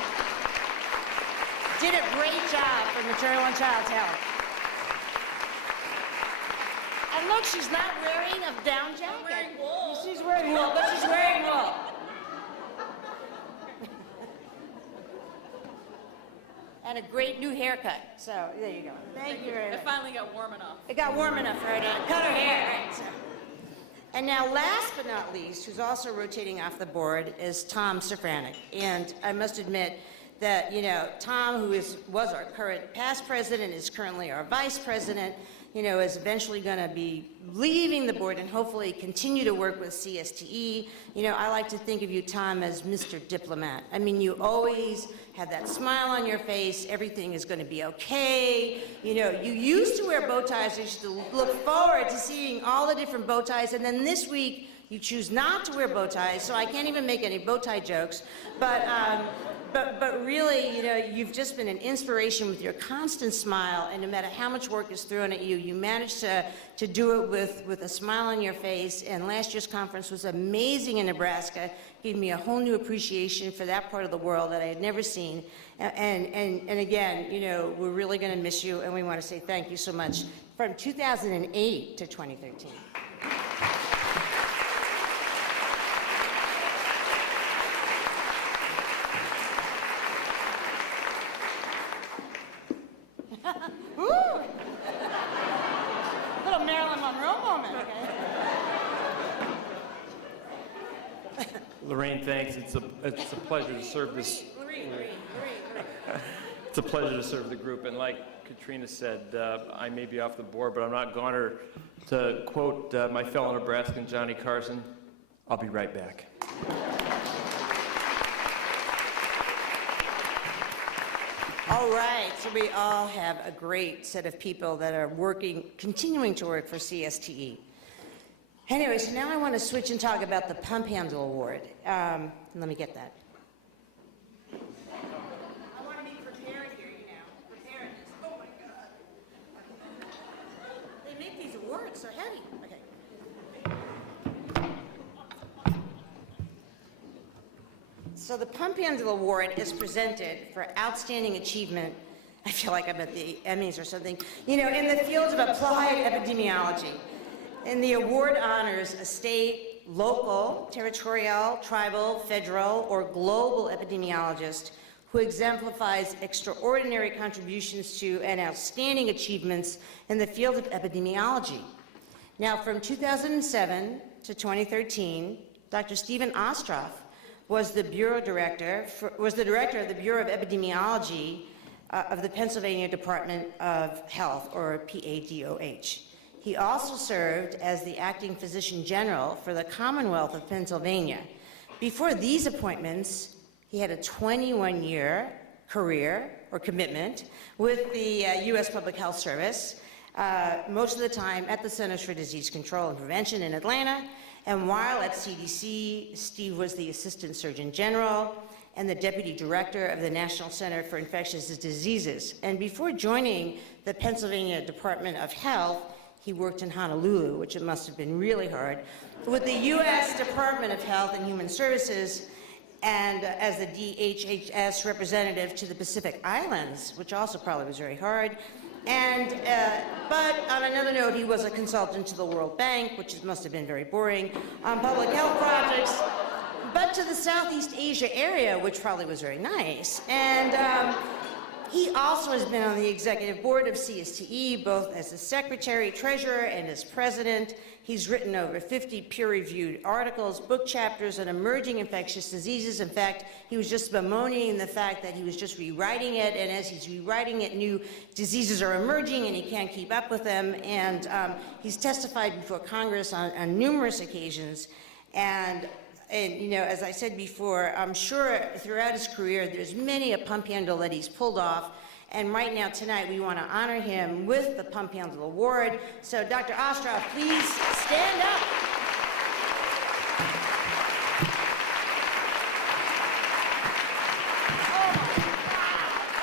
Did a great job for maternal and child health. And look, she's not wearing a down jacket. Wearing wool. She's wearing wool, but she's wearing wool. And a great new haircut. So there you go. Thank you very much. It finally got warm enough. It got warm enough for her to cut her hair. Right, so. And now, last but not least, who's also rotating off the board, is Tom Safranek. And I must admit that, you know, Tom, who was our current past president, is currently our vice president, you know, is eventually going to be leaving the board and hopefully continue to work with CSTE. You know, I like to think of you, Tom, as Mr. Diplomat. I mean, you always have that smile on your face. Everything is going to be okay. You know, you used to wear bow ties. You used to look forward to seeing all the different bow ties. And then this week, you choose not to wear bow ties, so I can't even make any bow tie jokes. But really, you know, you've just been an inspiration with your constant smile, and no matter how much work is thrown at you, you manage to do it with a smile on your face. And last year's conference was amazing in Nebraska. Gave me a whole new appreciation for that part of the world that I had never seen. And again, you know, we're really going to miss you, and we want to say thank you so much from 2008 to 2013. Woo! Little Marilyn Monroe moment, okay? Lorraine, thanks. It's a pleasure to serve this. Lorraine. It's a pleasure to serve the group. And like Katrina said, I may be off the board, but I'm not goner. To quote my fellow Nebraskan, Johnny Carson, I'll be right back. All right, so we all have a great set of people that are continuing to work for CSTE. Anyway, so now I want to switch and talk about the Pump Handle Award. Let me get that. I want to be prepared here, you know, preparedness. Oh my God. They make these awards so heavy. Okay. So the Pump Handle Award is presented for outstanding achievement. I feel like I'm at the Emmys or something. You know, in the field of applied epidemiology. And the award honors a state, local, territorial, tribal, federal, or global epidemiologist who exemplifies extraordinary contributions to and outstanding achievements in the field of epidemiology. Now, from 2007 to 2013, Dr. Stephen Ostroff was the director of the Bureau of Epidemiology of the Pennsylvania Department of Health, or PADOH. He also served as the acting physician general for the Commonwealth of Pennsylvania. Before these appointments, he had a 21-year career or commitment with the U.S. Public Health Service, most of the time at the Centers for Disease Control and Prevention in Atlanta. And while at CDC, Steve was the Assistant Surgeon General and the Deputy Director of the National Center for Infectious Diseases. And before joining the Pennsylvania Department of Health, he worked in Honolulu, which it must have been really hard, with the U.S. Department of Health and Human Services, and as the DHHS representative to the Pacific Islands, which also probably was very hard. And, but on another note, he was a consultant to the World Bank, which must have been very boring, on public health projects, but to the Southeast Asia area, which probably was very nice. And He also has been on the executive board of CSTE, both as the secretary, treasurer, and as president. He's written over 50 peer-reviewed articles, book chapters on emerging infectious diseases. In fact, he was just bemoaning the fact that he was just rewriting it, and as he's rewriting it, new diseases are emerging, and he can't keep up with them. And he's testified before Congress on numerous occasions. And you know, as I said before, I'm sure throughout his career, there's many a pump handle that he's pulled off. And right now, tonight, we want to honor him with the Pump Handle Award. So, Dr. Ostroff, please stand up.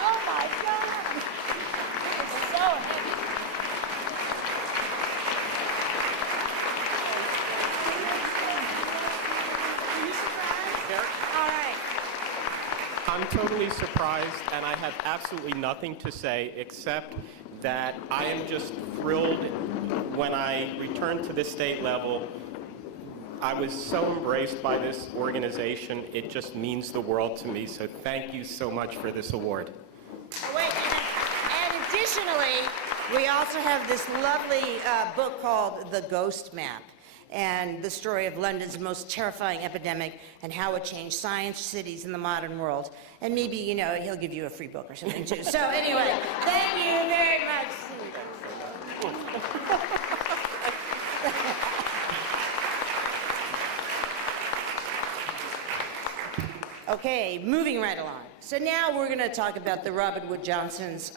Oh my God! It's so heavy. All right. I'm totally surprised, and I have absolutely nothing to say except that I am just thrilled when I returned to the state level. I was so embraced by this organization. It just means the world to me, so thank you so much for this award. Oh, wait, and additionally, we also have this lovely book called The Ghost Map, and the story of London's most terrifying epidemic and how it changed science, cities, and the modern world. And maybe, you know, he'll give you a free book or something, too. So anyway, thank you very much. Okay, moving right along. So now we're going to talk about the Robert Wood Johnson's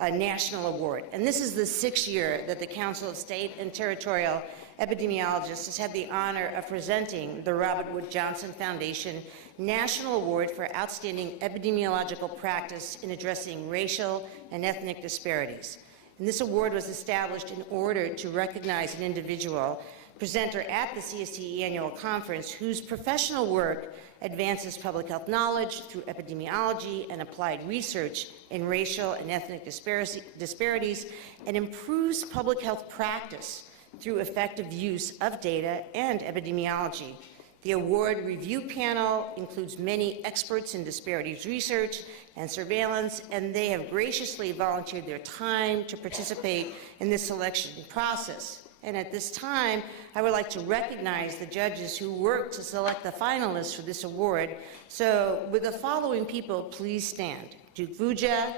National Award. And this is the 6th year that the Council of State and Territorial Epidemiologists has had the honor of presenting the Robert Wood Johnson Foundation National Award for Outstanding Epidemiological Practice in Addressing Racial and Ethnic Disparities. And this award was established in order to recognize an individual presenter at the CSTE annual conference whose professional work advances public health knowledge through epidemiology and applied research in racial and ethnic disparities and improves public health practice through effective use of data and epidemiology. The award review panel includes many experts in disparities research and surveillance, and they have graciously volunteered their time to participate in this selection process. And at this time, I would like to recognize the judges who worked to select the finalists for this award. So, with the following people, please stand. Duke Vuja,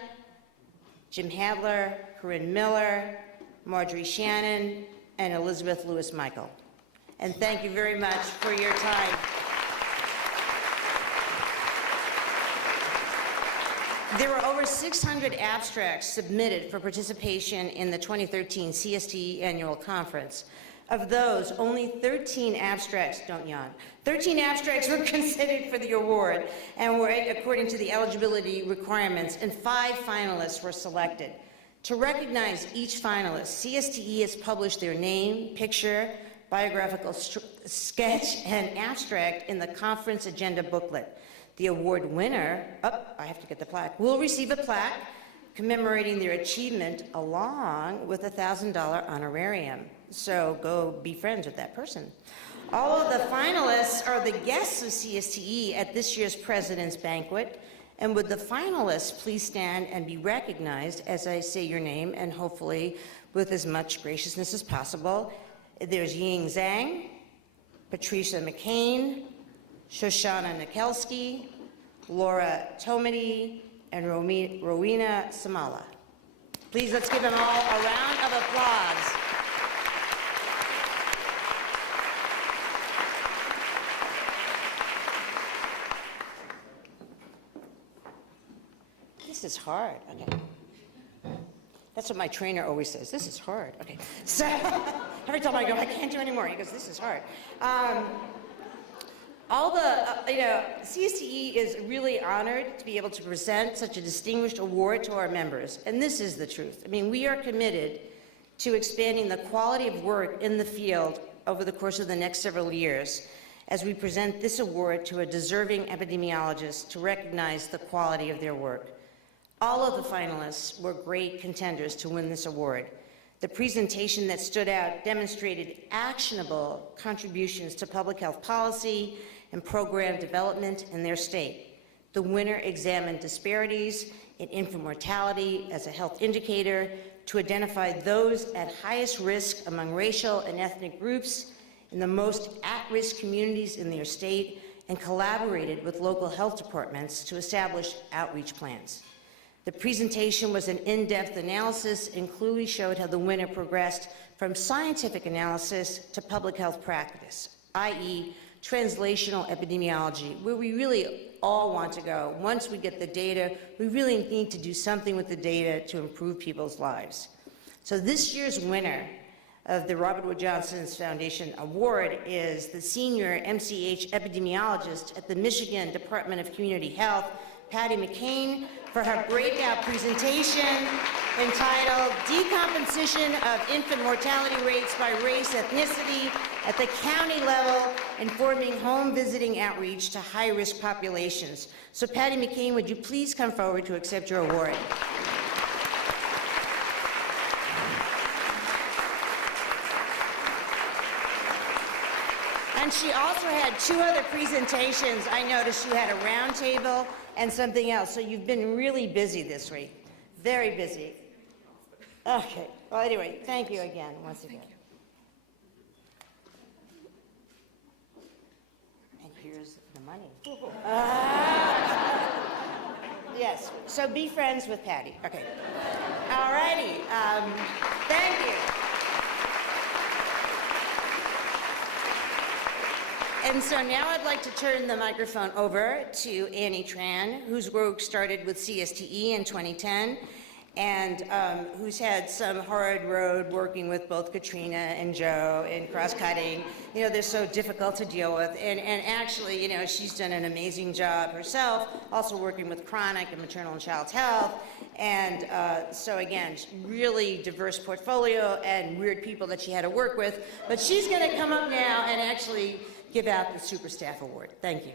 Jim Hadler, Corinne Miller, Marjorie Shannon, and Elizabeth Lewis-Michael. And thank you very much for your time. There were over 600 abstracts submitted for participation in the 2013 CSTE annual conference. Of those, only 13 abstracts, don't yawn, 13 abstracts were considered for the award and were according to the eligibility requirements, and 5 finalists were selected. To recognize each finalist, CSTE has published their name, picture, biographical sketch, and abstract in the conference agenda booklet. The award winner, I have to get the plaque, will receive a plaque commemorating their achievement along with a $1,000 honorarium. So go be friends with that person. All of the finalists are the guests of CSTE at this year's President's Banquet. And would the finalists please stand and be recognized as I say your name, and hopefully with as much graciousness as possible. There's Ying Zhang, Patricia McCain, Shoshana Nikelski, Laura Tomedy, and Rowena Samala. Please, let's give them all a round of applause. This is hard. Okay. That's what my trainer always says. This is hard. Okay. So every time I go, I can't do anymore. He goes, this is hard. CSTE is really honored to be able to present such a distinguished award to our members. And this is the truth. I mean, we are committed to expanding the quality of work in the field over the course of the next several years as we present this award to a deserving epidemiologist to recognize the quality of their work. All of the finalists were great contenders to win this award. The presentation that stood out demonstrated actionable contributions to public health policy and program development in their state. The winner examined disparities in infant mortality as a health indicator, to identify those at highest risk among racial and ethnic groups in the most at-risk communities in their state, and collaborated with local health departments to establish outreach plans. The presentation was an in-depth analysis and clearly showed how the winner progressed from scientific analysis to public health practice, i.e., translational epidemiology, where we really all want to go. Once we get the data, we really need to do something with the data to improve people's lives. So this year's winner of the Robert Wood Johnson Foundation Award is the senior MCH epidemiologist at the Michigan Department of Community Health, Patty McCain, for her breakout presentation entitled Decomposition of Infant Mortality Rates by Race Ethnicity at the County Level, Informing Home Visiting Outreach to High-Risk Populations. So Patty McCain, would you please come forward to accept your award? And she also had 2 other presentations. I noticed you had a round table and something else. So you've been really busy this week. Very busy. Okay. Well, anyway, thank you again, once again. And here's the money. Yes. So be friends with Patty. Okay. All righty. Thank you. And so now I'd like to turn the microphone over to Annie Tran, whose work started with CSTE in 2010, and who's had some hard road working with both Katrina and Joe in cross-cutting. You know, they're so difficult to deal with. And actually, you know, she's done an amazing job herself, also working with chronic and maternal and child health. And so again, really diverse portfolio and weird people that she had to work with. But she's going to come up now and actually give out the Super Staff Award. Thank you.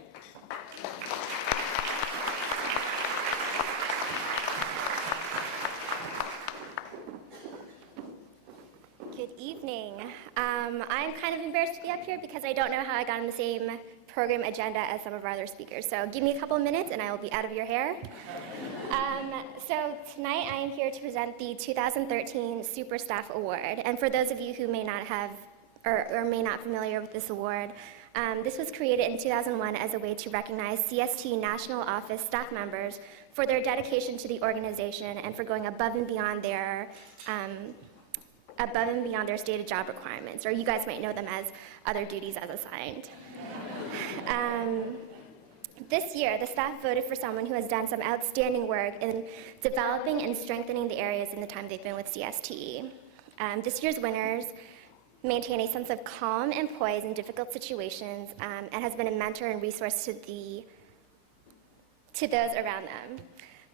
Good evening. I'm kind of embarrassed to be up here because I don't know how I got on the same program agenda as some of our other speakers. So give me a couple of minutes and I will be out of your hair. So tonight I am here to present the 2013 Super Staff Award. And for those of you who may not have or may not familiar with this award, this was created in 2001 as a way to recognize CST National Office staff members for their dedication to the organization and for going above and beyond their stated job requirements, or you guys might know them as other duties as assigned. This year, the staff voted for someone who has done some outstanding work in developing and strengthening the areas in the time they've been with CSTE. This year's winners maintain a sense of calm and poise in difficult situations, and has been a mentor and resource to those around them.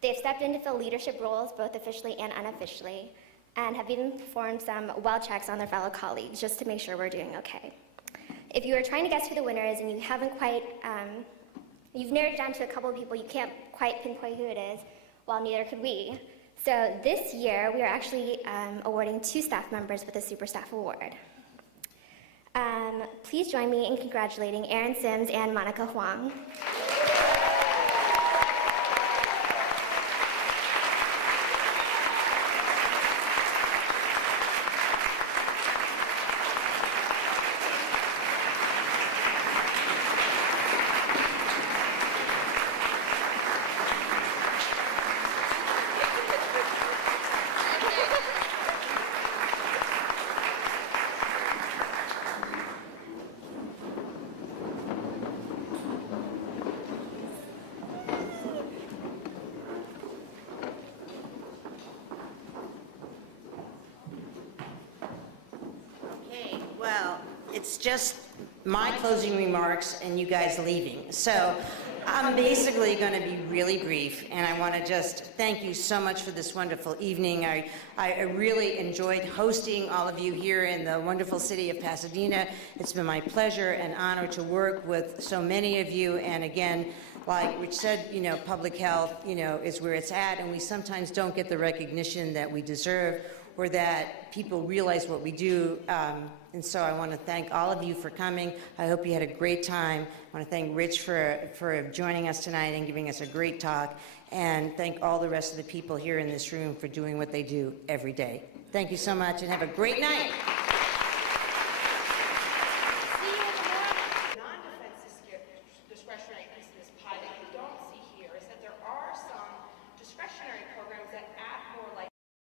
They've stepped in to fill leadership roles, both officially and unofficially, and have even performed some well checks on their fellow colleagues just to make sure we're doing okay. If you are trying to guess who the winner is and you haven't quite, you've narrowed it down to a couple of people, you can't quite pinpoint who it is, well, neither could we. So this year, we are actually awarding 2 staff members with a Super Staff Award. Please join me in congratulating Erin Sims and Monica Huang. It's just my closing remarks and you guys leaving. So I'm basically going to be really brief, and I want to just thank you so much for this wonderful evening. I really enjoyed hosting all of you here in the wonderful city of Pasadena. It's been my pleasure and honor to work with so many of you, and again, like Rich said, you know, public health, you know, is where it's at, and we sometimes don't get the recognition that we deserve or that people realize what we do. And so I want to thank all of you for coming. I hope you had a great time. I want to thank Rich for joining us tonight and giving us a great talk. And thank all the rest of the people here in this room for doing what they do every day. Thank you so much and have a great night.